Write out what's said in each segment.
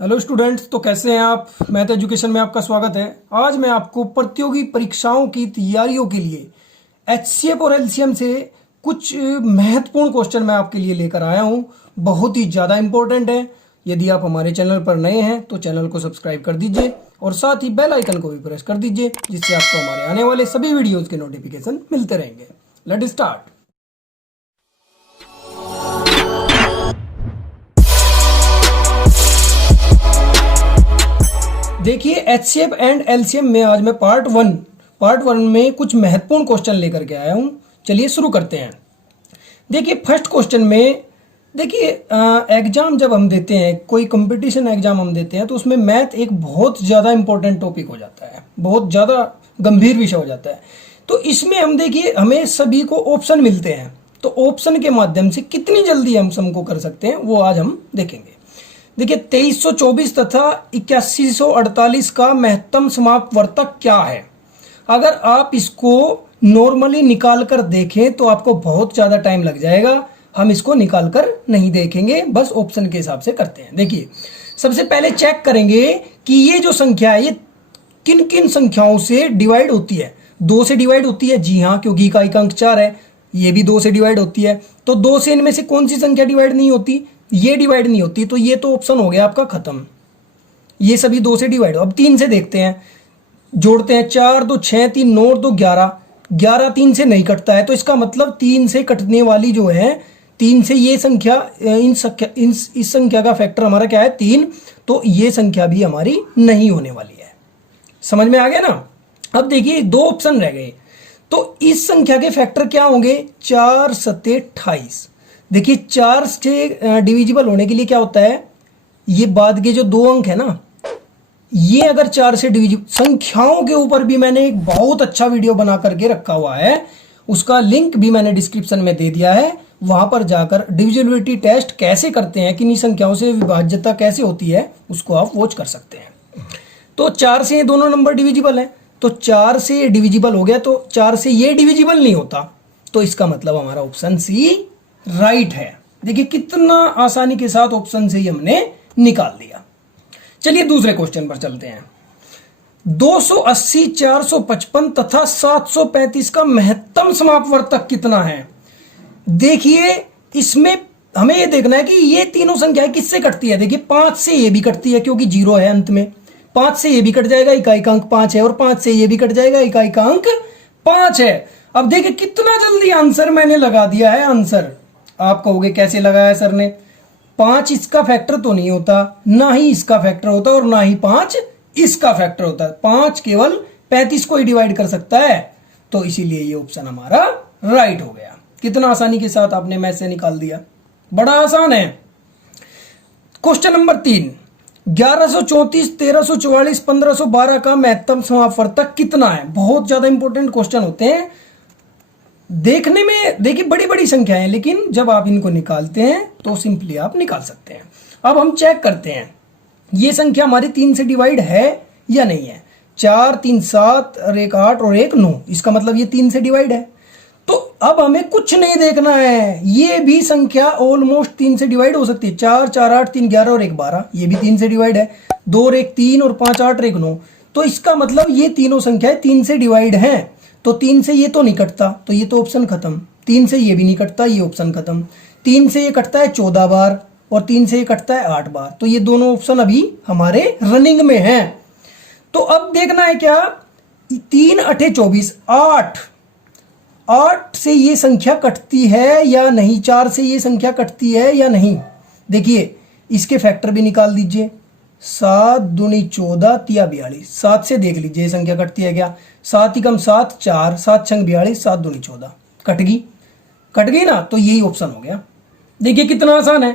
Hello students, तो कैसे हैं आप। मैथ एजुकेशन में आपका स्वागत है। आज मैं आपको प्रतियोगी परीक्षाओं की तैयारियों के लिए एचसीएफ और एलसीएम से कुछ महत्वपूर्ण क्वेश्चन मैं आपके लिए लेकर आया हूं। बहुत ही ज़्यादा इंपॉर्टेंट है। यदि आप हमारे चैनल पर नए हैं तो चैनल को सब्सक्राइब कर दीजिए और साथ ही बेल आइकन को भी प्रेस कर दीजिए, जिससे आपको हमारे आने वाले सभी वीडियोज़ के नोटिफिकेशन मिलते रहेंगे। Let's start. देखिए, एचसीएफ एंड एलसीएम में आज मैं पार्ट वन में कुछ महत्वपूर्ण क्वेश्चन लेकर के आया हूं। चलिए शुरू करते हैं। देखिए, फर्स्ट क्वेश्चन में देखिए, एग्जाम जब हम देते हैं, कोई कंपटीशन एग्जाम हम देते हैं, तो उसमें मैथ एक बहुत ज़्यादा इंपॉर्टेंट टॉपिक हो जाता है, बहुत ज़्यादा गंभीर विषय हो जाता है। तो इसमें हम देखिए, हमें सभी को ऑप्शन मिलते हैं, तो ऑप्शन के माध्यम से कितनी जल्दी हम सम को कर सकते हैं वो आज हम देखेंगे। देखिए, 2324 तथा 8148 का महत्तम समापवर्तक क्या है। अगर आप इसको नॉर्मली निकाल कर देखें तो आपको बहुत ज़्यादा टाइम लग जाएगा। हम इसको निकाल कर नहीं देखेंगे, बस ऑप्शन के हिसाब से करते हैं। देखिए, सबसे पहले चेक करेंगे कि ये जो संख्या है ये किन किन संख्याओं से डिवाइड होती है। 2 से डिवाइड होती है, जी हाँ, क्योंकि इकाई का अंक 4 है। ये भी 2 से डिवाइड होती है, तो 2 से इनमें से कौन सी संख्या डिवाइड नहीं होती, ये डिवाइड नहीं होती, तो ये तो ऑप्शन हो गया आपका खत्म। ये सभी 2 से डिवाइड। अब 3 से देखते हैं, जोड़ते हैं। 4 2 6 3 9 2 11, 11 3 से नहीं कटता है, तो इसका मतलब 3 से कटने वाली जो है, 3 से ये संख्या, इस संख्या का फैक्टर हमारा क्या है, 3, तो ये संख्या भी हमारी नहीं होने वाली है। समझ में आ गया ना। अब देखिए, 2 ऑप्शन रह गए, तो इस संख्या के फैक्टर क्या होंगे, 4 7 28। देखिए, 4 से डिविजिबल होने के लिए क्या होता है, ये बाद के जो 2 अंक है ना, ये अगर 4 से डिविजिबल, संख्याओं के ऊपर भी मैंने एक बहुत अच्छा वीडियो बना करके रखा हुआ है, उसका लिंक भी मैंने डिस्क्रिप्शन में दे दिया है। वहां पर जाकर डिविजिबिलिटी टेस्ट कैसे करते हैं, किन्हीं संख्याओं से विभाज्यता कैसे होती है, उसको आप वॉच कर सकते हैं। तो 4 से ये दोनों नंबर डिविजिबल है, तो 4 से डिविजिबल हो गया, तो 4 से ये डिविजिबल नहीं होता, तो इसका मतलब हमारा ऑप्शन सी राइट है। देखिए, कितना आसानी के साथ ऑप्शन से ही हमने निकाल दिया। चलिए दूसरे क्वेश्चन पर चलते हैं। 280 455 तथा 735 का महत्तम समापवर्तक कितना है। देखिए, इसमें हमें यह देखना है कि ये तीनों संख्याएं किससे कटती है। देखिए, 5 से ये भी कटती है क्योंकि 0 है अंत में, 5 से ये भी कट जाएगा, इकाई का अंक 5 है, और 5 से ये भी कट जाएगा, इकाई का अंक 5 है। अब देखिए कितना जल्दी आंसर मैंने लगा दिया है। आंसर आप कहोगे कैसे लगाया सर ने, 5 इसका फैक्टर तो नहीं होता, ना ही इसका फैक्टर होता, और ना ही 5 इसका फैक्टर होता है। 5 केवल 35 को ही डिवाइड कर सकता है, तो इसीलिए ये ऑप्शन हमारा राइट हो गया। कितना आसानी के साथ आपने मैथ से निकाल दिया, बड़ा आसान है। क्वेश्चन नंबर 3, 1134 1344 1512 का महत्तम समापवर्तक कितना है। बहुत ज्यादा इंपॉर्टेंट क्वेश्चन होते हैं। देखने में देखिए बड़ी बड़ी संख्या है, लेकिन जब आप इनको निकालते हैं तो सिंपली आप निकाल सकते हैं। अब हम चेक करते हैं ये संख्या हमारी 3 से डिवाइड है या नहीं है। 4 3 7 और 1 8 और 1 9, इसका मतलब ये 3 से डिवाइड है। तो अब हमें कुछ नहीं देखना है, ये भी संख्या ऑलमोस्ट 3 से डिवाइड हो सकती है। 4 4 8 3 11 और 1 12, ये भी 3 से डिवाइड है। 2 और 1 3 और 5 8 और 1 9, तो इसका मतलब ये तीनों संख्याएं 3 से डिवाइड हैं। तो 3 से ये तो नहीं कटता, तो ये तो ऑप्शन खत्म। 3 से ये भी नहीं कटता, ये ऑप्शन खत्म। 3 से ये कटता है 14 बार, और 3 से ये कटता है 8 बार, तो ये दोनों ऑप्शन अभी हमारे रनिंग में हैं। तो अब देखना है क्या, 3 8 24, 8 से ये संख्या कटती है या नहीं, 4 से ये संख्या कटती है या नहीं। देखिए, इसके फैक्टर भी निकाल दीजिए। 7 दूनी 14 तिया 42, 7 से देख लीजिए ये संख्या कटती है क्या। 7 ही कम 7 4, 7 छंग 42, 7 दूनी 14, कट गई ना, तो यही ऑप्शन हो गया। देखिए कितना आसान है,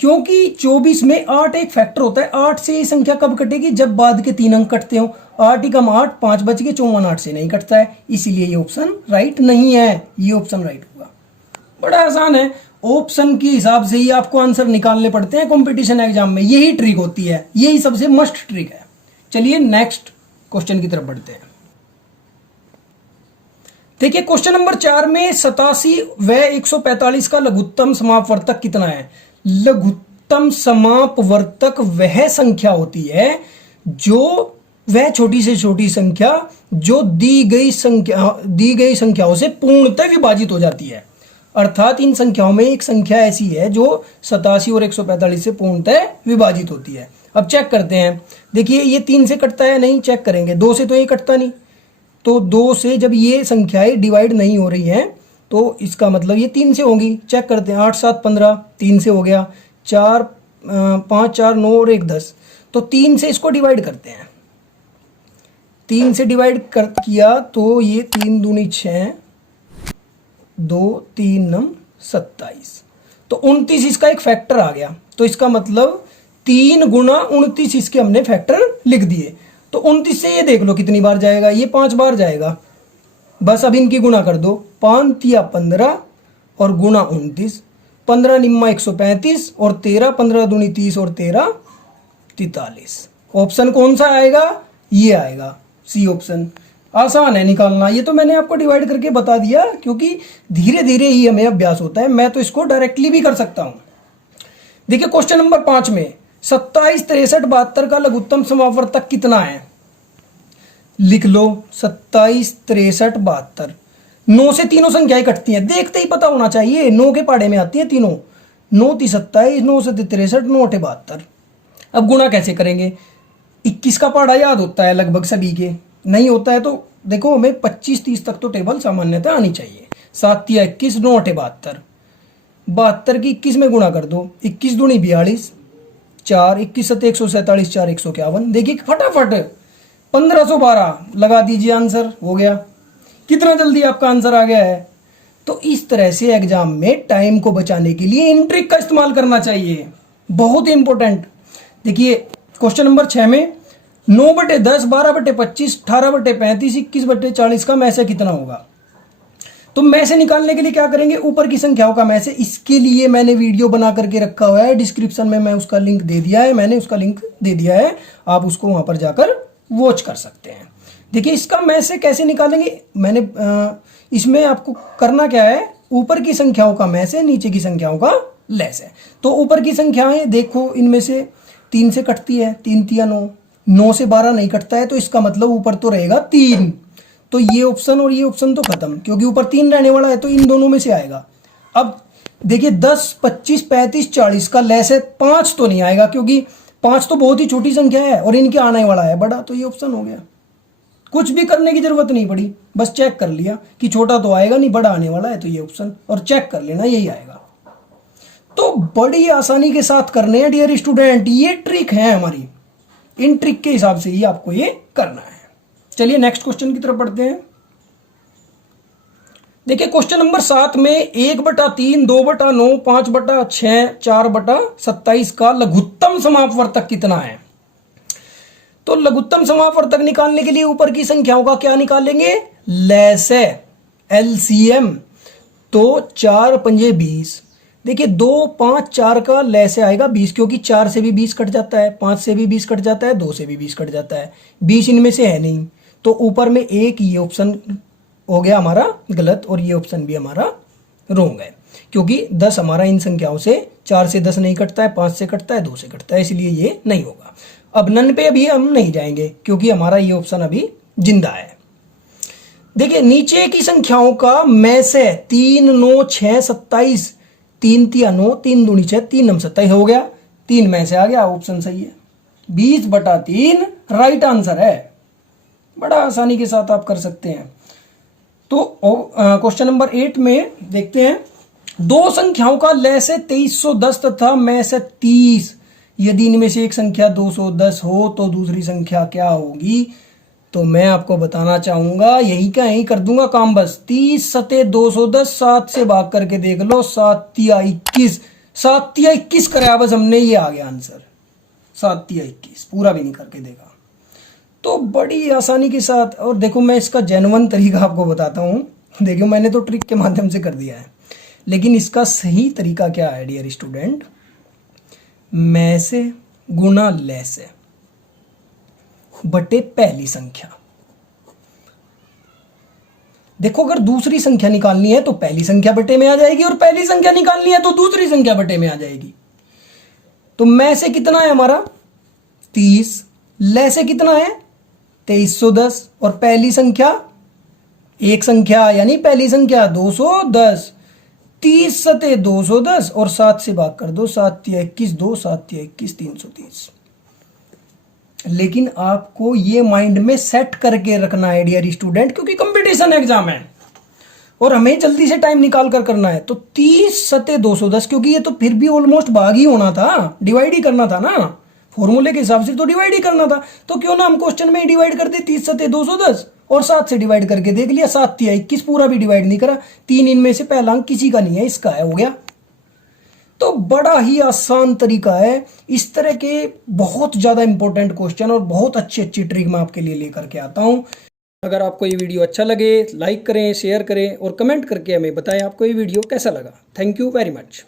क्योंकि 24 में 8 एक फैक्टर होता है। 8 से ये संख्या कब कटेगी, जब बाद के 3 अंक कटते हो। 8 ही कम 8, 5 बच गए, 54 8 से नहीं कटता है, इसीलिए ये ऑप्शन राइट नहीं है, ये ऑप्शन राइट होगा। बड़ा आसान है, ऑप्शन के हिसाब से ही आपको आंसर निकालने पड़ते हैं कंपटीशन एग्जाम में, यही ट्रिक होती है, यही सबसे मस्ट ट्रिक है। चलिए नेक्स्ट क्वेश्चन की तरफ बढ़ते हैं। देखिए, क्वेश्चन नंबर 4 में 87 व 145 का लघुत्तम समापवर्तक कितना है। लघुत्तम समापवर्तक वह संख्या होती है जो वह छोटी से छोटी संख्या जो दी गई संख्याओं से पूर्णतः विभाजित हो जाती है। अर्थात इन संख्याओं में एक संख्या ऐसी है जो 87 और 145 से पूर्णतः विभाजित होती है। अब चेक करते हैं। देखिए ये 3 से कटता है, नहीं, चेक करेंगे। 2 से तो ये कटता नहीं, तो 2 से जब ये संख्याएं डिवाइड नहीं हो रही हैं तो इसका मतलब ये 3 से होंगी। चेक करते हैं। 8 7 15, 3 से हो गया। 4 5 4 9 और 1 10, तो 3 से इसको डिवाइड करते हैं। 3 से डिवाइड किया तो ये 3 दूनी 6, 2 3 9 27, तो 29 इसका एक फैक्टर आ गया। तो इसका मतलब 3 गुना 29 इसके हमने फैक्टर लिख दिए। तो 29 से ये देख लो कितनी बार जाएगा, ये 5 बार जाएगा। बस अब इनकी गुना कर दो। 5 तिया 15 और गुना 29, 15 निम्मा 135 और 13, 15 दूनी 30 और 13 43। ऑप्शन कौन सा आएगा? ये आएगा, सी ऑप्शन। आसान है निकालना। ये तो मैंने आपको डिवाइड करके बता दिया क्योंकि धीरे धीरे ही हमें अभ्यास होता है। मैं तो इसको डायरेक्टली भी कर सकता हूं। देखिए क्वेश्चन नंबर 5 में 27 63 72 का लघुत्तम समापवर्तक कितना है? लिख लो 27 63 72। 9 से तीनों संख्याएं कटती हैं, देखते ही पता होना चाहिए। 9 के पाड़े में आती है तीनों। 9 × 27, 9 × 63, 9 × 72। अब गुणा कैसे करेंगे? 21 का पाड़ा याद होता है लगभग सभी के, नहीं होता है तो देखो हमें 25 30 तक तो टेबल सामान्यतः आनी चाहिए। 7 × 21, 9 × 72। 72 की 21 में गुणा कर दो। 21 दूनी 42, 4 21 7 147, 4 151। देखिए फटाफट 1512 लगा दीजिए, आंसर हो गया। कितना जल्दी आपका आंसर आ गया है। तो इस तरह से एग्जाम में टाइम को बचाने के लिए इन ट्रिक का इस्तेमाल करना चाहिए, बहुत ही इंपॉर्टेंट। देखिए क्वेश्चन नंबर 6 में 9/10, 12/25, 18/35, 21/40 का में से कितना होगा? तो में से निकालने के लिए क्या करेंगे? ऊपर की संख्याओं का में से। इसके लिए मैंने वीडियो बना करके रखा हुआ है, डिस्क्रिप्शन में मैं उसका लिंक दे दिया है, मैंने उसका लिंक दे दिया है, आप उसको वहां पर जाकर वॉच कर सकते हैं। देखिए इसका में से कैसे निकालेंगे, मैंने इसमें आपको करना क्या है, ऊपर की संख्याओं का में से, नीचे की संख्याओं का लेस है। तो ऊपर की संख्याएं देखो, इनमें से 3 से कटती है, 3 तिया 9, 9 से 12 नहीं कटता है, तो इसका मतलब ऊपर तो रहेगा 3। तो ये ऑप्शन और ये ऑप्शन तो खत्म, क्योंकि ऊपर 3 रहने वाला है, तो इन दोनों में से आएगा। अब देखिए 10 25 35 40 का लेस है, 5 तो नहीं आएगा क्योंकि 5 तो बहुत ही छोटी संख्या है और इनके आने वाला है बड़ा, तो ये ऑप्शन हो गया। कुछ भी करने की जरूरत नहीं पड़ी, बस चेक कर लिया कि छोटा तो आएगा नहीं, बड़ा आने वाला है, तो ये ऑप्शन, और चेक कर लेना यही आएगा। तो बड़ी आसानी के साथ करने हैं डियर स्टूडेंट, ये ट्रिक है हमारी। इन ट्रिक के हिसाब से ही आपको ये करना है। चलिए नेक्स्ट क्वेश्चन की तरफ बढ़ते हैं। देखिए क्वेश्चन नंबर 7 में 1/3, 2/9, 5/6, 4/27 का लघुत्तम समापवर्तक कितना है? तो लघुत्तम समापवर्तक निकालने के लिए ऊपर की संख्याओं का क्या निकालेंगे? लेस है, एलसीएम। तो 4 पंजे 20। देखिए 2 5 4 का लेस आएगा 20, क्योंकि 4 से भी 20 कट जाता है, 5 से भी 20 कट जाता है, 2 से भी 20 कट जाता है, 20 इनमें से है नहीं। तो ऊपर में एक ये ऑप्शन हो गया हमारा गलत, और ये ऑप्शन भी हमारा रोंग है, क्योंकि 10 हमारा इन संख्याओं से 4 से 10 नहीं कटता है, 5 से कटता है, 2 से कटता है, इसलिए ये नहीं होगा। अब नन पे अभी हम नहीं जाएंगे क्योंकि हमारा ये ऑप्शन अभी जिंदा है। देखिए नीचे की संख्याओं का में से 3 9 6 27, 3 तिया 9, 3 दूनी 6, 3 नम 27 हो गया। 3 में से आ गया, ऑप्शन सही है। 20/3 राइट आंसर है। बड़ा आसानी के साथ आप कर सकते हैं। तो क्वेश्चन नंबर 8 में देखते हैं, दो संख्याओं का लेस है 2310 तथा में से 30। यदि इनमें से एक संख्या 210 हो तो दूसरी संख्या क्या होगी? तो मैं आपको बताना चाहूंगा, यही का यही कर दूंगा काम बस। 30 सते 210, 7 से भाग करके देख लो, 7 तिया 21, 7 तिया 21 कराया बस हमने, ये आ गया आंसर। 7 तिया 21 पूरा भी नहीं करके देखा। तो बड़ी आसानी के साथ, और देखो मैं इसका जेन्युइन तरीका आपको बताता हूँ। देखो मैंने तो ट्रिक के माध्यम से कर दिया है, लेकिन इसका सही तरीका क्या है डियर स्टूडेंट? में से गुना लेस है बटे पहली संख्या। देखो अगर दूसरी संख्या निकालनी है तो पहली संख्या बटे में आ जाएगी, और पहली संख्या निकालनी है तो दूसरी संख्या बटे में आ जाएगी। तो मैं से कितना है हमारा 30, ले से कितना है 2310, और पहली संख्या एक संख्या यानी पहली संख्या 210, 30 सते 210 और 7 से भाग कर दो, 7 तिया 21, 2 7 तिया 21, 330। लेकिन आपको ये माइंड में सेट करके रखना है डियर स्टूडेंट, क्योंकि कंपटीशन एग्जाम है और हमें जल्दी से टाइम निकाल कर करना है। तो 30 सते 210, क्योंकि ये तो फिर भी ऑलमोस्ट भाग ही होना था, डिवाइड ही करना था ना, फॉर्मूले के हिसाब से तो डिवाइड ही करना था। तो क्यों ना हम क्वेश्चन में ही डिवाइड कर दे, 30 सते 210 और 7 से डिवाइड करके देख लिया, 7 तिया 21, पूरा भी डिवाइड नहीं करा, 3 इनमें से पहला अंक किसी का नहीं है, इसका है, हो गया। तो बड़ा ही आसान तरीका है। इस तरह के बहुत ज़्यादा इंपॉर्टेंट क्वेश्चन और बहुत अच्छी अच्छी ट्रिक मैं आपके लिए लेकर के आता हूँ। अगर आपको ये वीडियो अच्छा लगे लाइक करें, शेयर करें और कमेंट करके हमें बताएं आपको ये वीडियो कैसा लगा। Thank you very much.